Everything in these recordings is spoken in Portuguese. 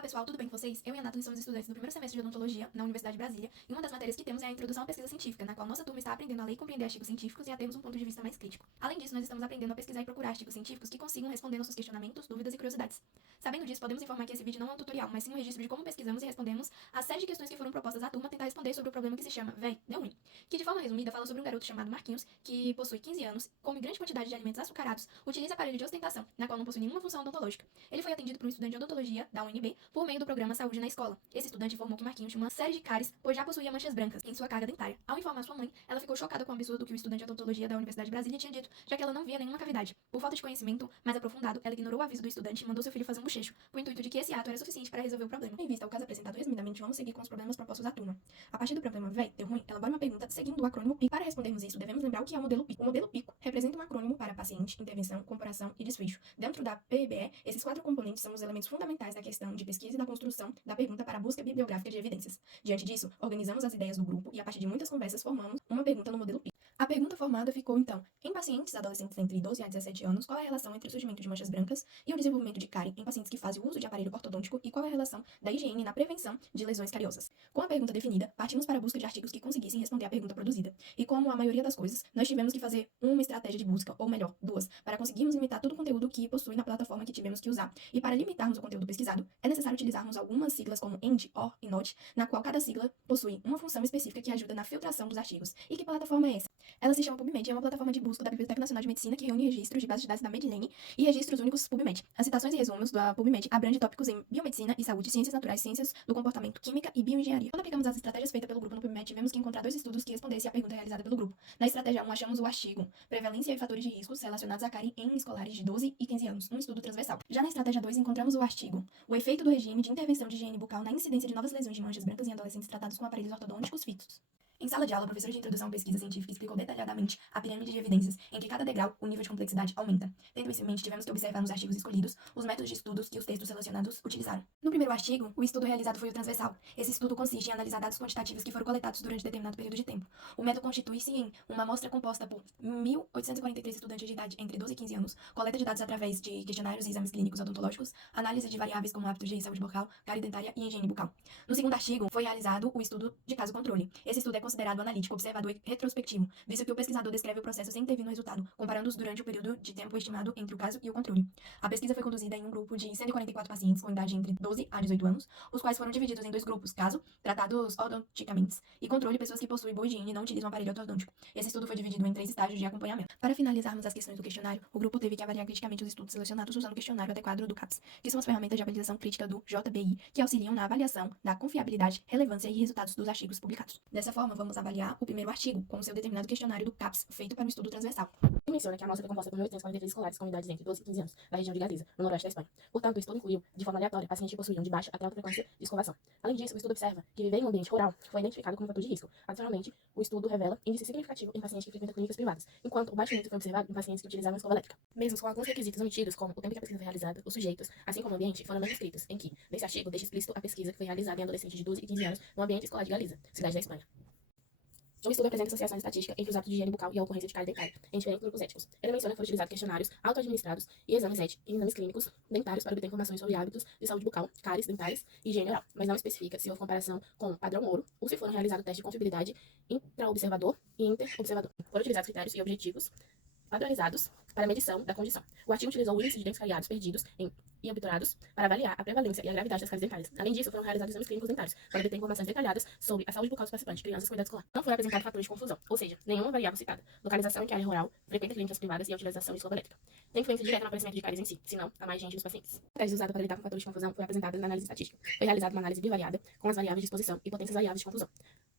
Olá pessoal, tudo bem com vocês? Eu e a Nathalie somos estudantes do primeiro semestre de odontologia na Universidade de Brasília, e uma das matérias que temos é a introdução à pesquisa científica, na qual nossa turma está aprendendo a ler e compreender artigos científicos e a termos um ponto de vista mais crítico. Além disso, nós estamos aprendendo a pesquisar e procurar artigos científicos que consigam responder nossos questionamentos, dúvidas e curiosidades. Sabendo disso, podemos informar que esse vídeo não é um tutorial, mas sim um registro de como pesquisamos e respondemos a série de questões que foram propostas à turma tentar responder sobre o problema que se chama Véi, deu ruim, que de forma resumida fala sobre um garoto chamado Marquinhos, que possui 15 anos, come grande quantidade de alimentos açucarados, utiliza aparelho de ostentação, na qual não possui nenhuma função odontológica. Ele foi atendido por um estudante de odontologia da UNB por meio do programa Saúde na Escola. Esse estudante informou que Marquinhos tinha uma série de cáries, pois já possuía manchas brancas em sua carga dentária. Ao informar sua mãe, ela ficou chocada com o absurdo que o estudante de odontologia da Universidade de Brasília tinha dito, já que ela não via nenhuma cavidade. Por falta de conhecimento mais aprofundado, ela ignorou o aviso do estudante e mandou seu filho fazer um bochecho, com o intuito de que esse ato era suficiente para resolver o problema. Em vista ao caso apresentado resumidamente, vamos seguir com os problemas propostos à turma. A partir do problema véi, deu ruim, elabora uma pergunta seguindo o acrônimo PICO. Para respondermos isso, devemos lembrar o que é o modelo PICO. O modelo PICO representa um acrônimo para paciente, intervenção, comparação e desfecho. Dentro da PEBE, esses 4 componentes são os elementos fundamentais da questão de pesquisa e da construção da pergunta para a busca bibliográfica de evidências. Diante disso, organizamos as ideias do grupo e, a partir de muitas conversas, formamos uma pergunta no modelo PICO. A pergunta formada ficou, então, em pacientes adolescentes entre 12 a 17 anos, qual é a relação entre o surgimento de manchas brancas e o desenvolvimento de cárie em pacientes que fazem o uso de aparelho ortodôntico e qual é a relação da higiene na prevenção de lesões cariosas? Com a pergunta definida, partimos para a busca de artigos que conseguissem responder à pergunta produzida. E como a maioria das coisas, nós tivemos que fazer uma estratégia de busca, ou melhor, duas, para conseguirmos limitar todo o conteúdo que possui na plataforma que tivemos que usar. E para limitarmos o conteúdo pesquisado, é necessário utilizarmos algumas siglas como END, OR e NOT, na qual cada sigla possui uma função específica que ajuda na filtração dos artigos. E que plataforma é essa? Ela se chama PubMed e é uma plataforma de busca da Biblioteca Nacional de Medicina que reúne registros de bases de dados da Medilane e registros únicos PubMed. As citações e resumos da PubMed abrangem tópicos em biomedicina e saúde, ciências naturais, ciências do comportamento, química e bioengenharia. Quando aplicamos as estratégias feitas pelo grupo no PubMed, tivemos que encontrar 2 estudos que respondessem à pergunta realizada pelo grupo. Na estratégia 1, achamos o artigo Prevalência e fatores de riscos relacionados à cárie em escolares de 12 e 15 anos, um estudo transversal. Já na estratégia 2, encontramos o artigo O efeito do regime de intervenção de higiene bucal na incidência de novas lesões de manchas brancas em adolescentes tratados com aparelhos ortodônticos fixos. Em sala de aula, a professora de introdução à pesquisa científica explicou detalhadamente a pirâmide de evidências, em que cada degrau o nível de complexidade aumenta. Tendo isso em mente, tivemos que observar nos artigos escolhidos os métodos de estudos que os textos relacionados utilizaram. No primeiro artigo, o estudo realizado foi o transversal. Esse estudo consiste em analisar dados quantitativos que foram coletados durante determinado período de tempo. O método constitui-se em uma amostra composta por 1.843 estudantes de idade entre 12 e 15 anos, coleta de dados através de questionários e exames clínicos odontológicos, análise de variáveis como hábitos de saúde bucal, cárie dentária e higiene bucal. No segundo artigo, foi realizado o estudo de caso controle. Esse estudo é considerado analítico, observador e retrospectivo, visto que o pesquisador descreve o processo sem intervir no resultado, comparando-os durante o período de tempo estimado entre o caso e o controle. A pesquisa foi conduzida em um grupo de 144 pacientes com idade entre 12 a 18 anos, os quais foram divididos em 2 grupos, caso, tratados odonticamente, e controle, pessoas que possuem boa higiene e não utilizam aparelho ortodôntico. Esse estudo foi dividido em 3 estágios de acompanhamento. Para finalizarmos as questões do questionário, o grupo teve que avaliar criticamente os estudos selecionados usando o questionário adequado do CAPS, que são as ferramentas de avaliação crítica do JBI, que auxiliam na avaliação da confiabilidade, relevância e resultados dos artigos publicados. Dessa forma, vamos avaliar o primeiro artigo, com o seu determinado questionário do CAPS, feito para um estudo transversal. E menciona que a amostra foi composta por 1.843 escolares com idades entre 12 e 15 anos, da região de Galiza, no noroeste da Espanha. Portanto, o estudo incluiu, de forma aleatória, pacientes que possuíam de baixa até alta frequência de escovação. Além disso, o estudo observa que viver em um ambiente rural foi identificado como fator de risco. Adicionalmente, o estudo revela índice significativo em pacientes que frequentam clínicas privadas, enquanto o baixo índice foi observado em pacientes que utilizavam escova elétrica. Mesmo com alguns requisitos omitidos, como o tempo que a pesquisa foi realizada, os sujeitos, assim como o ambiente, foram bem escritos, em que, nesse artigo, deixa explícito a pesquisa que foi realizada em adolescentes de 12 e 15 anos no ambiente escolar de Galiza, cidade da Espanha. O estudo apresenta associação estatística entre os hábitos de higiene bucal e a ocorrência de cárie dentária em diferentes grupos étnicos. Ele menciona que foram utilizados questionários auto-administrados e exames clínicos dentários para obter informações sobre hábitos de saúde bucal, cáries dentárias e higiene oral, mas não especifica se houve comparação com o padrão Moro ou se foram realizados testes de confiabilidade intra-observador e inter-observador. Foram utilizados critérios e objetivos padronizados para medição da condição. O artigo utilizou o índice de dentes cariados perdidos e obturados para avaliar a prevalência e a gravidade das cáries dentárias. Além disso, foram realizados exames clínicos dentários para obter informações detalhadas sobre a saúde bucal dos participantes, crianças com idade escolar. Não foram apresentados fatores de confusão, ou seja, nenhuma variável citada. Localização em que área rural, frequenta clínicas privadas e a utilização de escova elétrica. Tem influência direta no aparecimento de cáries em si, se não a mais gente dos pacientes. A estratégia usada para lidar com fatores de confusão foi apresentada na análise estatística. Foi realizada uma análise bivariada com as variáveis de exposição e potências variáveis de confusão.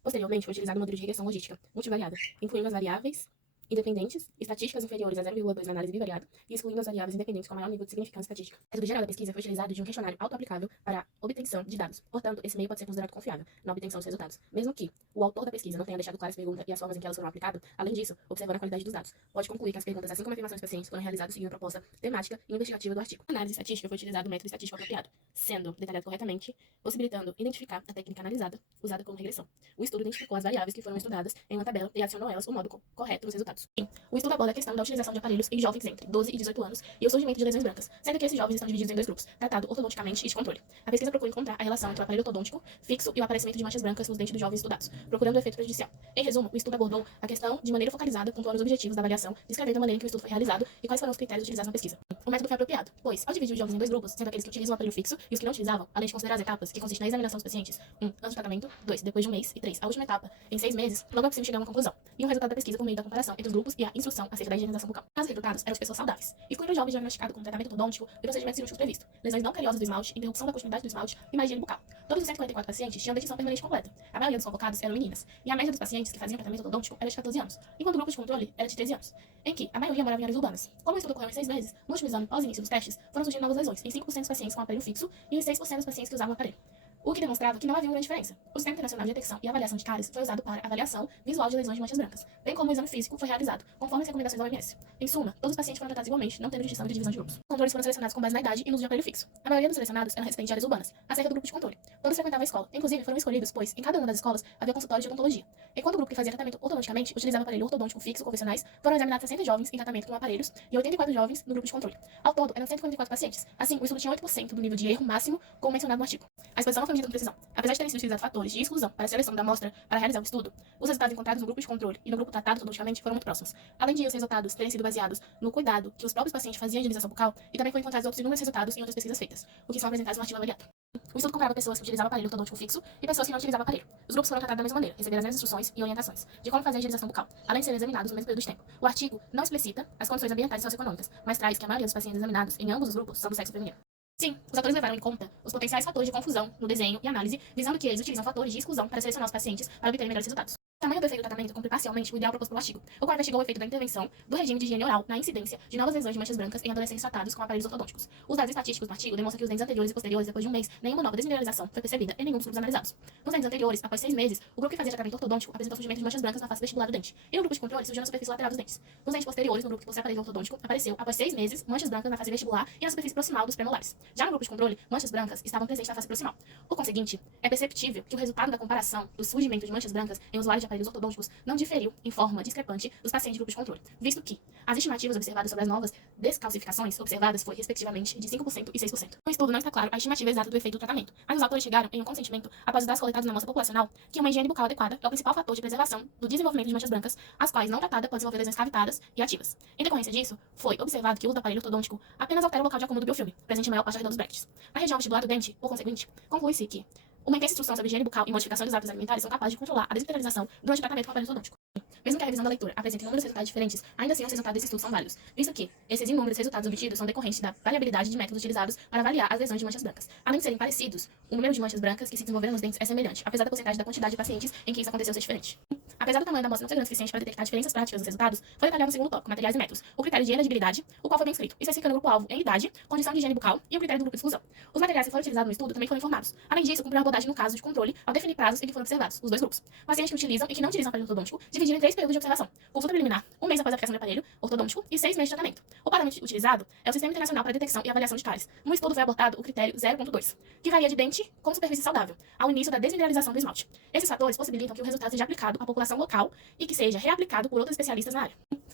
Posteriormente, foi utilizado um modelo de regressão logística multivariada, incluindo as variáveis independentes, estatísticas inferiores a 0,2 na análise bivariada e excluindo as variáveis independentes com maior nível de significância estatística. O método geral da pesquisa foi utilizado de um questionário auto-aplicável para a obtenção de dados. Portanto, esse meio pode ser considerado confiável na obtenção dos resultados. Mesmo que o autor da pesquisa não tenha deixado claras as perguntas e as formas em que elas foram aplicadas, além disso, observando a qualidade dos dados, pode concluir que as perguntas, assim como afirmações dos pacientes, foram realizadas seguindo a proposta temática e investigativa do artigo. Na análise estatística foi utilizado o método estatístico apropriado, sendo detalhado corretamente, possibilitando identificar a técnica analisada usada como regressão. O estudo identificou as variáveis que foram estudadas em uma tabela e adicionou elas o modo correto nos resultados. resultados. Sim, o estudo aborda a questão da utilização de aparelhos em jovens entre 12 e 18 anos e o surgimento de lesões brancas, sendo que esses jovens estão divididos em dois grupos, tratado ortodonticamente e de controle. A pesquisa procura encontrar a relação entre o aparelho ortodôntico fixo e o aparecimento de manchas brancas nos dentes dos jovens estudados, procurando o efeito prejudicial. Em resumo, o estudo abordou a questão de maneira focalizada, pontuando os objetivos da avaliação, descrevendo a maneira em que o estudo foi realizado e quais foram os critérios utilizados na pesquisa. O método foi apropriado, pois, ao dividir os jovens em dois grupos, sendo aqueles que utilizam o aparelho fixo e os que não utilizavam, além de considerar as etapas, que consistem na examinação dos pacientes, 1. Antes do tratamento, 2. Depois de um mês, e 3. A última etapa, em 6 meses, logo é possível chegar a uma conclusão, e um resultado da pesquisa por meio da comparação entre os grupos e a instrução acerca da higienização bucal. Os resultados eram de pessoas saudáveis, excluindo os jovens diagnosticados com tratamento ortodôntico e procedimentos cirúrgicos previstos, lesões não cariosas do esmalte, interrupção da continuidade do esmalte e má higiene bucal. Todos os 144 pacientes tinham dentição permanente completa. A maioria dos convocados eram meninas, e a média dos pacientes que faziam tratamento ortodôntico era de 14 anos, enquanto o grupo de controle era de 13 anos, em que a maioria morava em áreas urbanas. Como o estudo ocorreu em 6 meses, no último exame pós-início dos testes, foram surgindo novas lesões em 5% dos pacientes com aparelho fixo e em 6% dos pacientes que usavam o aparelho, o que demonstrava que não havia uma grande diferença. O Sistema Internacional de Detecção e Avaliação de Cáries foi usado para avaliação visual de lesões de manchas brancas, bem como o exame físico foi realizado, conforme as recomendações da OMS. Em suma, todos os pacientes foram tratados igualmente, não tendo distinção de divisão de grupos. Os controles foram selecionados com base na idade e no uso de aparelho fixo. A maioria dos selecionados eram residentes de áreas urbanas, acerca do grupo de controle. Todos frequentavam a escola, inclusive foram escolhidos, pois em cada uma das escolas havia consultório de odontologia. Enquanto o grupo que fazia tratamento ortodonticamente utilizava aparelho ortodôntico fixo convencionais, foram examinados 60 jovens em tratamento com aparelhos e 84 jovens no grupo de controle. Ao todo, eram 144 pacientes. Assim, o estudo tinha 8% do nível de erro máximo, como mencionado no artigo. A exposição não foi medida com precisão. Apesar de terem sido utilizados fatores de exclusão para a seleção da amostra para realizar o estudo, os resultados encontrados no grupo de controle e no grupo tratado ortodonticamente foram muito próximos. Além de os resultados terem sido baseados no cuidado que os próprios pacientes faziam em higienização bucal, e também foram encontrados outros inúmeros resultados em outras pesquisas feitas, o que são apresentados no artigo avaliado. O estudo comparava pessoas que utilizavam aparelho ortodôntico fixo e pessoas que não utilizavam aparelho. Os grupos foram tratados da mesma maneira, receberam as mesmas instruções e orientações de como fazer a higienização bucal, além de serem examinados no mesmo período de tempo. O artigo não explicita as condições ambientais e socioeconômicas, mas traz que a maioria dos pacientes examinados em ambos os grupos são do sexo feminino. Sim, os autores levaram em conta os potenciais fatores de confusão no desenho e análise, visando que eles utilizam fatores de exclusão para selecionar os pacientes para obter melhores resultados. O tamanho do efeito do tratamento cumpre parcialmente o ideal proposto pelo artigo, o qual investigou o efeito da intervenção do regime de higiene oral na incidência de novas lesões de manchas brancas em adolescentes tratados com aparelhos ortodônticos. Os dados estatísticos do artigo demonstram que os dentes anteriores e posteriores, depois de um mês, nenhuma nova desmineralização foi percebida em nenhum dos grupos analisados. Nos dentes anteriores, após 6 meses, o grupo que fazia tratamento ortodôntico apresentou surgimento de manchas brancas na face vestibular do dente, e no grupo de controle surgiu na superfície lateral dos dentes. Nos dentes posteriores, no grupo que possui aparelho ortodôntico, apareceu, após 6 meses, manchas brancas na face vestibular e na superfície proximal dos premolares. Já no grupo de controle, manchas brancas estavam presentes na face proximal. Por conseguinte, é perceptível que o resultado da comparação do surgimento de manchas brancas em usuários de aparelhos ortodônticos não diferiu em forma discrepante dos pacientes de grupo de controle, visto que as estimativas observadas sobre as novas descalcificações observadas foi, respectivamente, de 5% e 6%. No estudo não está claro a estimativa exata do efeito do tratamento, mas os autores chegaram em um consentimento, após os dados coletados na amostra populacional, que uma higiene bucal adequada é o principal fator de preservação do desenvolvimento de manchas brancas, as quais, não tratada, pode desenvolver lesões cavitadas e ativas. Em decorrência disso, foi observado que o uso do aparelho ortodôntico apenas altera o local de acúmulo do biofilme, presente em maior parte ao redor dos brackets. Na região vestibular do dente, por conseguinte, conclui-se que uma intensa instrução sobre higiene bucal e modificação dos hábitos alimentares são capazes de controlar a desmineralização durante o tratamento com aparelho ortodôntico. Mesmo que a revisão da leitura apresente inúmeros resultados diferentes, ainda assim os resultados desse estudo são válidos, visto que esses inúmeros resultados obtidos são decorrentes da variabilidade de métodos utilizados para avaliar as lesões de manchas brancas. Além de serem parecidos, o número de manchas brancas que se desenvolveram nos dentes é semelhante, apesar da porcentagem da quantidade de pacientes em que isso aconteceu ser diferente. Apesar do tamanho da amostra não ser grande o suficiente para detectar diferenças práticas nos resultados, foi detalhado no segundo tópico, materiais e métodos, o critério de elegibilidade, o qual foi bem escrito, especificando o grupo-alvo em idade, condição de higiene bucal e o critério do grupo de exclusão. Os materiais que foram utilizados no estudo também foram informados. Além disso, cumpriu a abordagem no caso de controle ao definir prazos em que foram observados os dois grupos. Pacientes que utilizam e que não utilizam aparelho ortodôntico, dividiram em 3 períodos de observação: consulta preliminar, 1 mês após a aplicação do aparelho ortodôntico e 6 meses de tratamento. O parâmetro utilizado é o Sistema Internacional para Detecção e Avaliação de Cáries. No estudo foi abordado o critério 0.2, que varia de dente com superfície saudável, ao início da desmineralização do esmalte. Esses fatores possibilitam que o resultado seja aplicado à população local e que seja reaplicado por outros especialistas na área.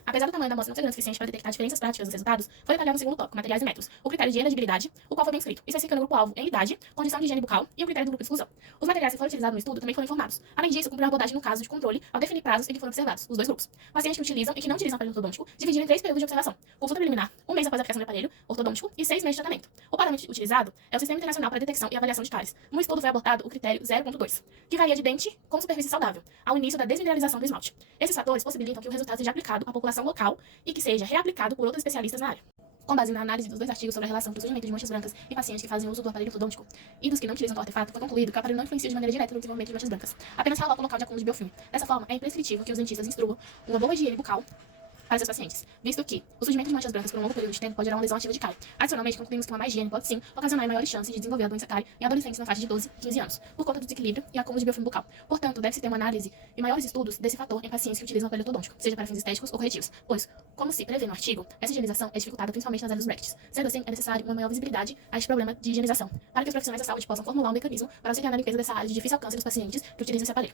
Apesar do tamanho da amostra não ser grande o suficiente para detectar diferenças práticas nos resultados, foi detalhado no segundo tópico, materiais e métodos, o critério de elegibilidade, o qual foi bem escrito, especificando o grupo-alvo em idade, condição de higiene bucal e o critério do grupo de exclusão. Os materiais que foram utilizados no estudo também foram informados. Além disso, cumpriu a abordagem no caso de controle ao definir prazos em que foram observados os dois grupos. Pacientes que utilizam e que não utilizam aparelho ortodôntico dividiram em 3 períodos de observação: consulta preliminar, 1 mês após a aplicação do aparelho ortodôntico e 6 meses de tratamento. O parâmetro utilizado é o Sistema Internacional para Detecção e Avaliação de Cáries. No estudo foi abordado o critério 0.2, que varia de dente com superfície saudável, ao início da desmineralização do esmalte. Esses fatores possibilitam que o resultado seja aplicado à população local e que seja reaplicado por outros especialistas na área. Com base na análise dos dois artigos sobre a relação entre o surgimento de manchas brancas e pacientes que fazem uso do aparelho ortodôntico e dos que não utilizam o artefato, foi concluído que o aparelho não influencia de maneira direta no desenvolvimento de manchas brancas, apenas realoca o local de acúmulo de biofilme. Dessa forma, é imprescritível que os dentistas instruam uma boa higiene bucal para seus pacientes, visto que o surgimento de manchas brancas por um longo período de tempo pode gerar uma lesão ativa de cárie. Adicionalmente, concluímos que uma má higiene pode sim ocasionar maiores chances de desenvolver a doença cárie em adolescentes na faixa de 12 e 15 anos, por conta do desequilíbrio e acúmulo de biofilme bucal. Portanto, deve-se ter uma análise e maiores estudos desse fator em pacientes que utilizam aparelho ortodôntico, seja para fins estéticos ou corretivos, pois, como se prevê no artigo, essa higienização é dificultada principalmente nas áreas dos brackets. Sendo assim, é necessário uma maior visibilidade a este problema de higienização, para que os profissionais da saúde possam formular um mecanismo para auxiliar na limpeza dessa área de difícil alcance dos pacientes que utilizam esse aparelho.